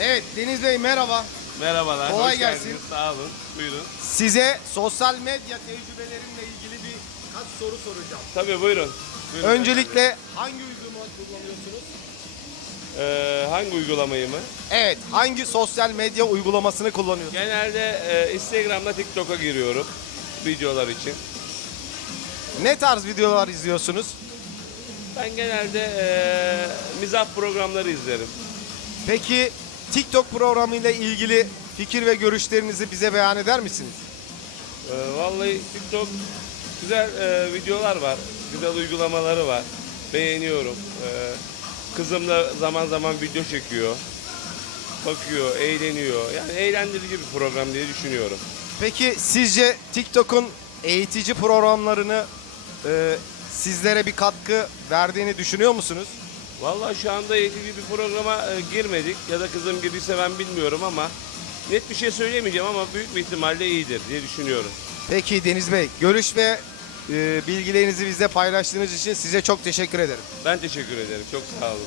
Evet Deniz Bey merhaba. Merhabalar. Kolay hoş gelsin. geldiniz. Sağ olun. Buyurun. Size sosyal medya tecrübelerinle ilgili birkaç soru soracağım. Tabii buyurun. Buyurun. Öncelikle hangi uygulama kullanıyorsunuz? Ee, hangi uygulamayı mı? Evet, hangi sosyal medya uygulamasını kullanıyorsunuz? Genelde e, Instagram'da TikTok'a giriyorum. Videolar için. Ne tarz videolar izliyorsunuz? Ben genelde e, mizah programları izlerim. Peki TikTok programıyla ilgili fikir ve görüşlerinizi bize beyan eder misiniz? Ee, vallahi TikTok güzel e, videolar var. Güzel uygulamaları var. Beğeniyorum. Ee, kızım da zaman zaman video çekiyor. Bakıyor, eğleniyor. Yani eğlendirici bir program diye düşünüyorum. Peki sizce TikTok'un eğitici programlarını e, sizlere bir katkı verdiğini düşünüyor musunuz? Vallahi şu anda eğitici bir programa e, girmedik ya da kızım girdiyse ben bilmiyorum ama net bir şey söyleyemeyeceğim ama büyük bir ihtimalle iyidir diye düşünüyorum. Peki Deniz Bey, görüş ve e, bilgilerinizi bizle paylaştığınız için size çok teşekkür ederim. Ben teşekkür ederim. Çok sağ olun.